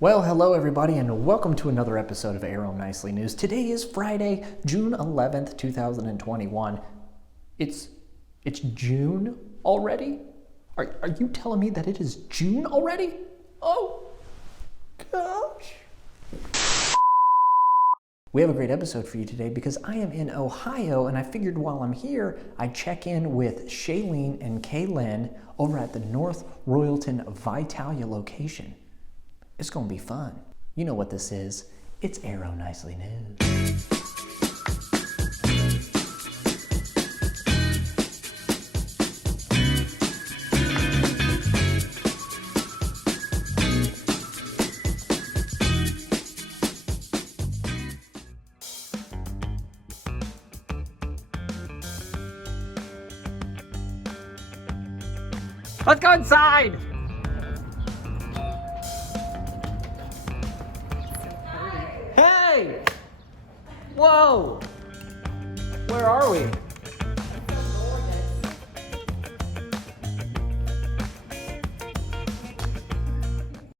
Well, hello everybody, and welcome to another episode of Arrow Nicely News. Today is Friday, June 11th, 2021. It's June already? Are you telling me that it is June already? Oh, gosh. We have a great episode for you today because I am in Ohio, and I figured while I'm here, I'd check in with Shaleene and Kaylin over at the North Royalton Vitalia location. It's gonna be fun. You know what this is. It's Arrow Nicely News. Let's go inside! Hey! Whoa! Where are we?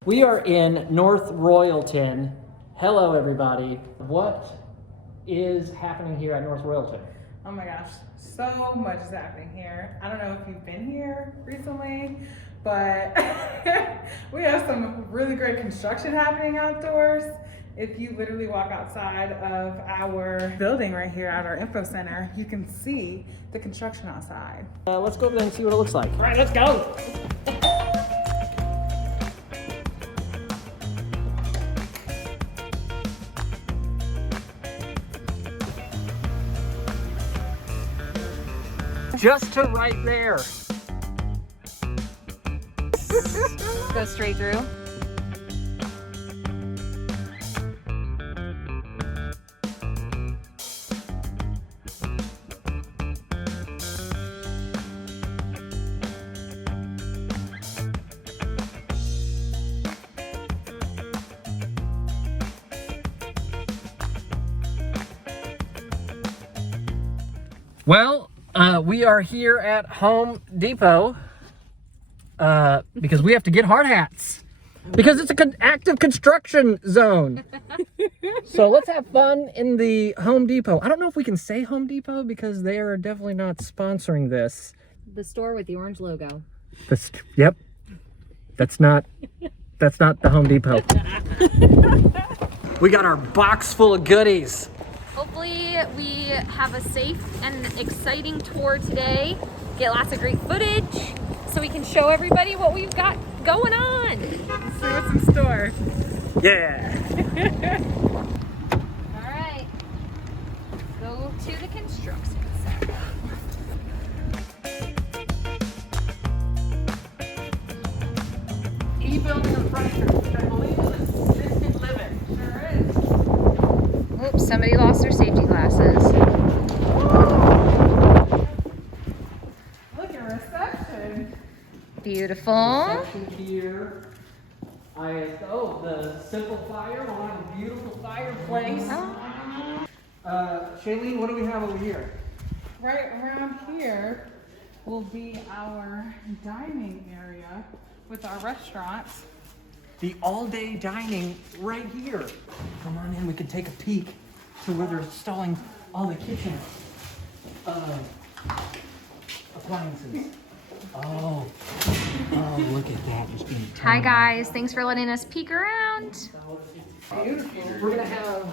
We are in North Royalton. Hello, everybody. What is happening here at North Royalton? Oh my gosh, so much is happening here. I don't know if you've been here recently, but we have some really great construction happening outdoors. If you literally walk outside of our building right here at our info center, you can see the construction outside. Let's go over there and see what it looks like. All right, let's go. Just to right there. Go straight through. Well, we are here at Home Depot because we have to get hard hats because it's an active construction zone. So let's have fun in the Home Depot. I don't know if we can say Home Depot because they are definitely not sponsoring this. The store with the orange logo. Yep. That's not the Home Depot. We got our box full of goodies. Hopefully we have a safe and exciting tour today. Get lots of great footage so we can show everybody what we've got going on. Let's see what's in store. Yeah. All right, go to the construction center. E-building and furniture, which I believe is assisted living. Sure is. Oops, somebody lost their safety glasses. Look at reception. Beautiful. Section here. The simple fire. We'll have a beautiful fireplace. Oh. Shaleene, what do we have over here? Right around here will be our dining area with our restaurants. The all-day dining right here. Come on in, we can take a peek to where they're installing all the kitchen appliances. Oh, look at that. Just being Hi guys, thanks for letting us peek around. beautiful. We're gonna have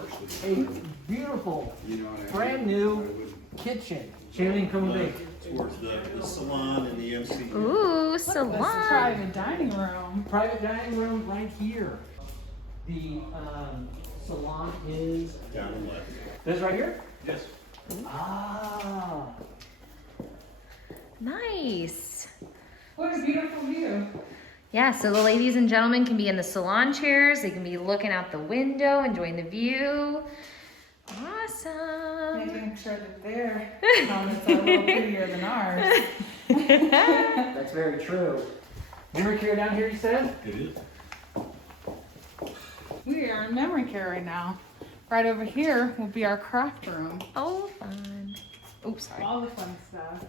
a beautiful, brand new kitchen. Shaleene, come with me. Towards the salon and the MC. Ooh, Let's try salon. the dining room. Private dining room right here. The salon is Down the left. this right here. Yes. Ah. Nice. What a beautiful view. Yeah, so the ladies and gentlemen can be in the salon chairs. They can be looking out the window, enjoying the view. Awesome. Making sure that their comments are a little prettier than ours. That's very true. Memory care down here, you said? It is. We are in memory care right now. Right over here will be our craft room. Oh, fun. Oops, sorry. All the fun stuff.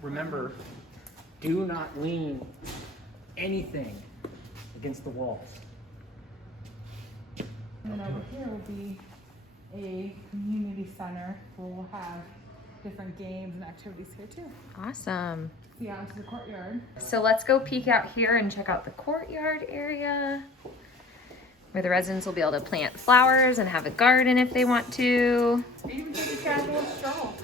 Remember, do not lean anything against the walls. over here will be a community center where we'll have different games and activities here too. Awesome. See out into the courtyard. So let's go peek out here and check out the courtyard area where the residents will be able to plant flowers and have a garden if they want to. Even take a casual stroll.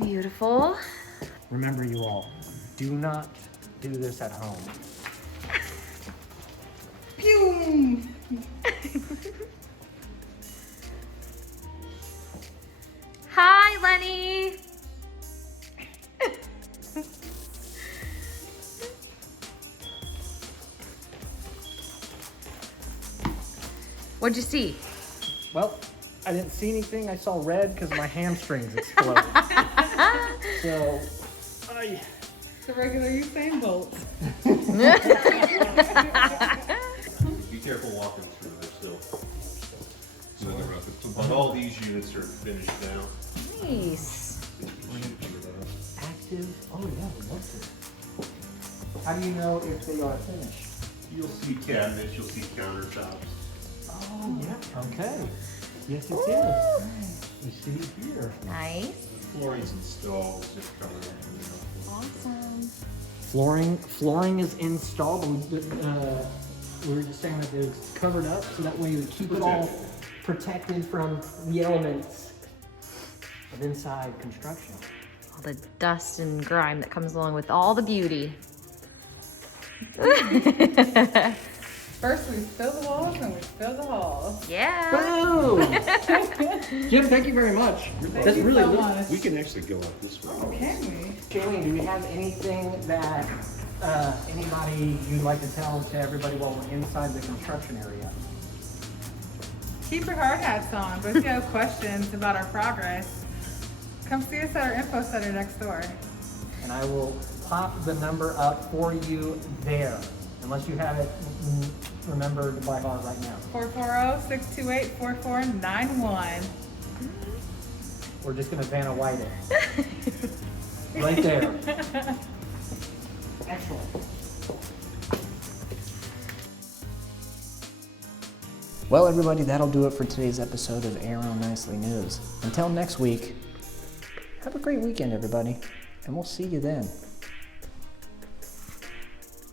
Beautiful. Remember, you all, do not do this at home. Pew! Hi, Lenny. What'd you see? Well, I didn't see anything. I saw red because my hamstrings exploded. So, The regular Usain Bolt. Be careful walking through there still. But all these units are finished now. Nice. active. Oh yeah, I would love to. How do you know if they are finished? You'll see cabinets, you'll see countertops. Oh yeah. Okay. Yes, it is. You see here. Nice. Flooring's installed, it's just coming up. Awesome. Flooring is installed. We were just saying that it's covered up, so that way we keep it all protected from the elements of inside construction. All the dust and grime that comes along with all the beauty. First we fill the walls and we fill the halls. Yeah. Boom! Jim, thank you very much. That's you really so good. much. We can actually go up this way. Oh, can we? Shaleene, do we have anything that anybody you'd like to tell to everybody while we're inside the construction area? Keep your hard hats on, but if you have questions about our progress, come see us at our info center next door. And I will pop the number up for you there, unless you have it remembered by heart right now. 440-628-4491. We're just gonna Vanna White it. Right there. Excellent. Well, everybody, that'll do it for today's episode of Arrow Nicely News. Until next week, have a great weekend, everybody, and we'll see you then.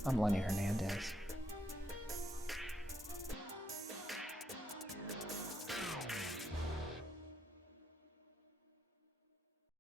I'm Lenny Hernandez.